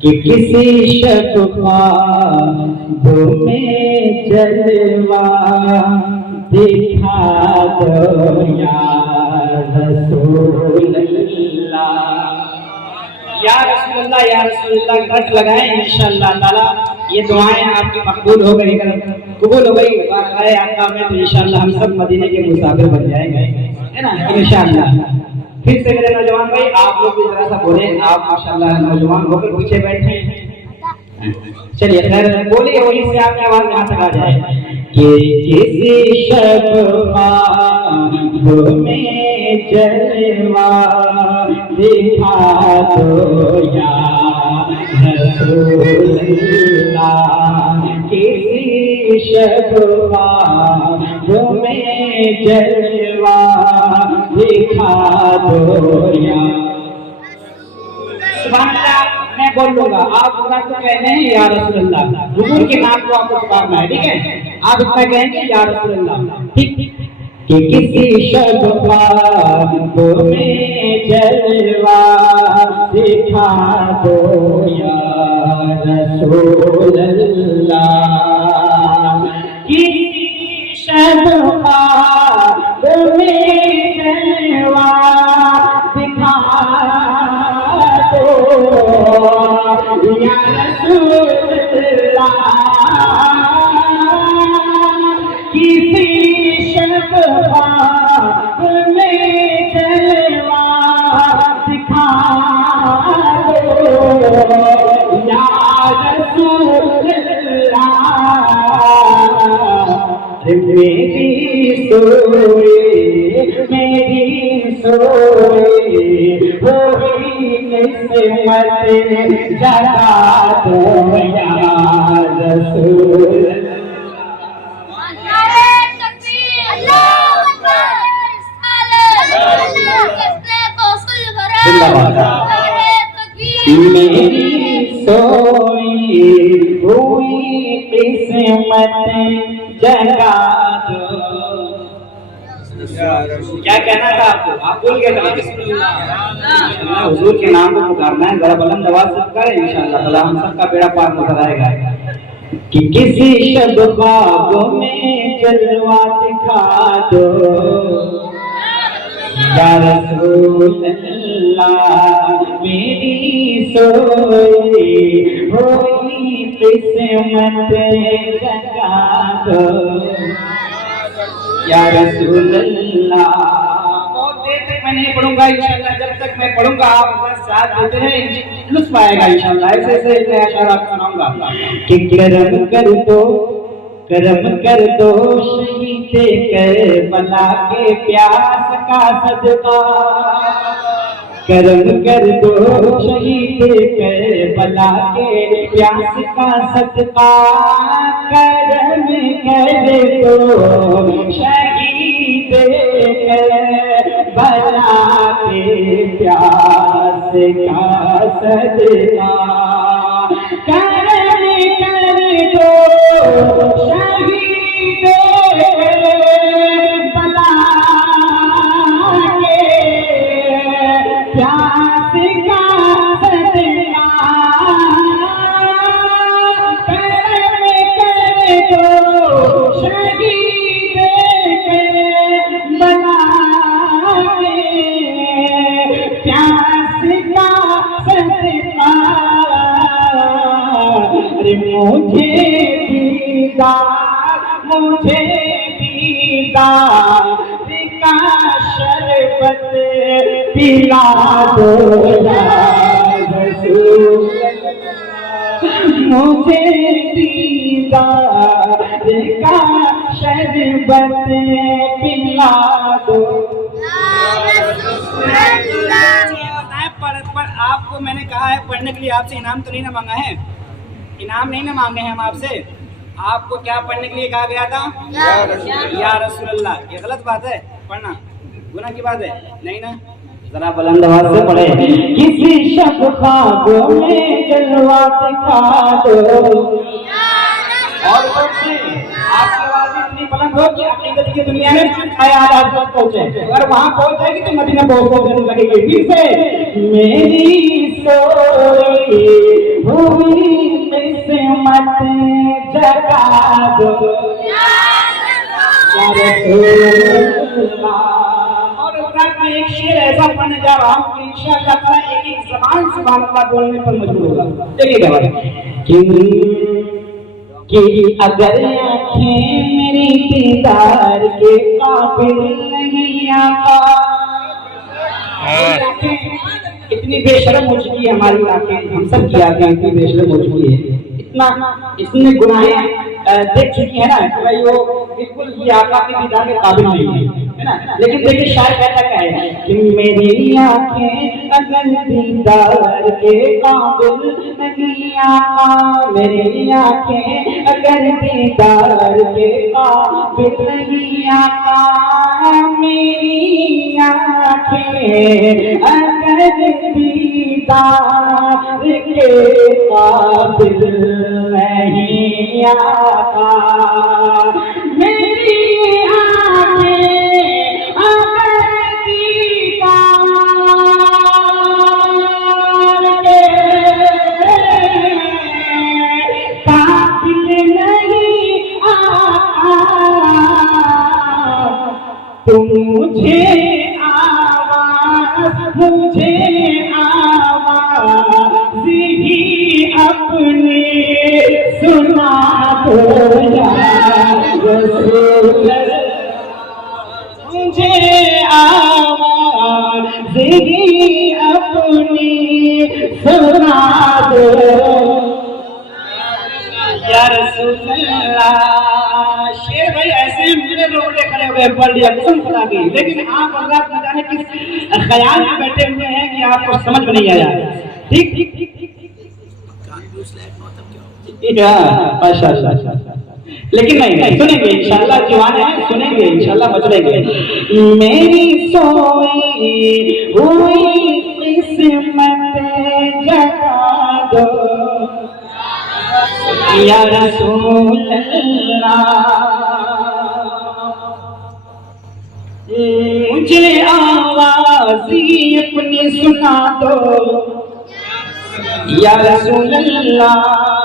कि किसी शब ख्वाबों में जलवा दिखा दो या रसूल अल्लाह। या रसूलुल्लाह घट लगाएं इंशाअल्लाह ताला। ये दुआएं आपकी मकबूल हो गई, कबूल हो गई वाक़ई आका में, तो इंशाअल्लाह हम सब मदीने के मुसाफिर बन जाएंगे, है ना, इंशाअल्लाह। फिर से मेरे नौजवान भाई आप लोग भी जरा सा बोले, आप माशाअल्लाह नौजवान होकर पीछे बैठे हैं। चलिए खैर बोलिए, वहीं से आपकी आवाज यहाँ तक आ जाए कि किसी शब ख्वाब में जलवा दिखा दो या रसूल अल्लाह। किसी शब ख्वाब में जलवा दिखा दो या। सुभान अल्लाह। मैं बोल लूंगा, आप इतना तो कहने हैं या रसूल अल्लाह, हुजूर के नाम को आपको पुकारना है, ठीक है। आप इतना कहेंगे या रसूल अल्लाह, ठीक। कि किसी शब ख्वाब में जलवा दिखा दो या रसूल अल्लाह। किसी शब ख्वाब में जलवा दिखा दो या रसूल अल्लाह। किसी शब ख्वाब में जलवा दिखा दो या रसूल अल्लाह। मेरी सोए वही किस्मत जगा दो या रसूल। मेरी सोई हुई किस्मत जगा दो। क्या कहना था आपको, आप बोल के हुजूर के नाम को पुकारना है, जरा बुलंद आवाज से पुकारें इंशाअल्लाह ताला, हम सबका बेड़ा पार नजर आएगा। कि किसी शब ख्वाब में जलवा दिखा दो या रसूल अल्लाह। मेरी सोई हुई किस्मत जगा दो या रसूल अल्लाह। बहुत देर तक मैं नहीं पढ़ूंगा इंशाअल्लाह, जब तक मैं पढ़ूंगा आप बस साथ देते रहें, लुत्फ आएगा इंशाअल्लाह। ऐसे ऐसे अशआर आपको सुनाऊंगा कि करम कर दो शहीद करबला के प्यास का सदका। करम कर दो शहीद करबला के प्यास का सदका। करम कर दो शहीद करबला के प्यास का सदका। करम कर दो शहीद करबला के प्यास का सदका। करम कर दो शहीद करबला के प्यास का सदका। मुझे दीदार का शरबत पिला दो मुझे दीदार का शरबत पिला दो। पर आपको मैंने कहा है पढ़ने के लिए, आपसे इनाम तो नहीं ना मांगा है, इनाम नहीं ना मांगे हैं हम आपसे। आपको क्या पढ़ने के लिए कहा गया था? या रसूल अल्लाह। ये गलत बात है, पढ़ना गुनाह की बात है, नहीं ना? जरा बुलंद आवाज से पढ़े। किसी शब ख्वाब में जलवा दिखा दो। और आपकी आवाज इतनी बुलंद हो कि अकीदत की दुनिया में ख्यालात तक पहुंचे। अगर वहां पहुंच जाएगी तो मदीना पहुंचने लगेगी। फिर से मेरी सोई हुई किस्मत जगा दो या रसूलल्लाह। और उधर में एक शेर ऐसा पढ़ने जा रहा हूँ कि इंशाअल्लाह ताला एक एक ज़बान सुभान अल्लाह बोलने पर मजबूर होगा। देखिएगा भाई कि अगर आँखें मेरी दीदार के काबिल नहीं आका, इतनी बेशर्म हो चुकी है हमारी आंखें, हम सब की आंखें इतनी बेशर्म हो चुकी है, इतना इसमें गुनाहें देख चुकी है ना कि भाई वो बिल्कुल ये आका के दीदार के काबिल नहीं है ना। लेकिन देखिए शायर कहता क्या है कि मेरी आंखें अगर दीदार के काबिल नहीं आका, मेरी आंखें अगर दीदार के काबिल नहीं आका, मेरी आंखें अगर दीदार के काबिल नहीं आका, मेरी आंखें अगर दीदार के काबिल नहीं आका, तुम मुझे मुझे आवाज़ ही अपनी सुना दो या रसूलल्लाह, मुझे आवाज़ ही अपनी सुना दो या रसूलल्लाह। शेर भाई ऐसे मेरे रोटे खड़े हो गए, पढ़ लिया कसम खुदा की, लेकिन आप अल्लाह न जाने किस ख्याल में बैठे हुए हैं कि आपको समझ में नहीं आया। ठीक ठीक ठीक ठीक माशाअल्लाह। लेकिन नहीं सुनेंगे इंशाअल्लाह, जवान है सुनेंगे इंशाअल्लाह, बचलेंगे। मेरी सोई हुई किस्मत जगा दो या रसूलल्लाह, मुझे आवाज़ अपनी सुना दो या रसूलल्लाह।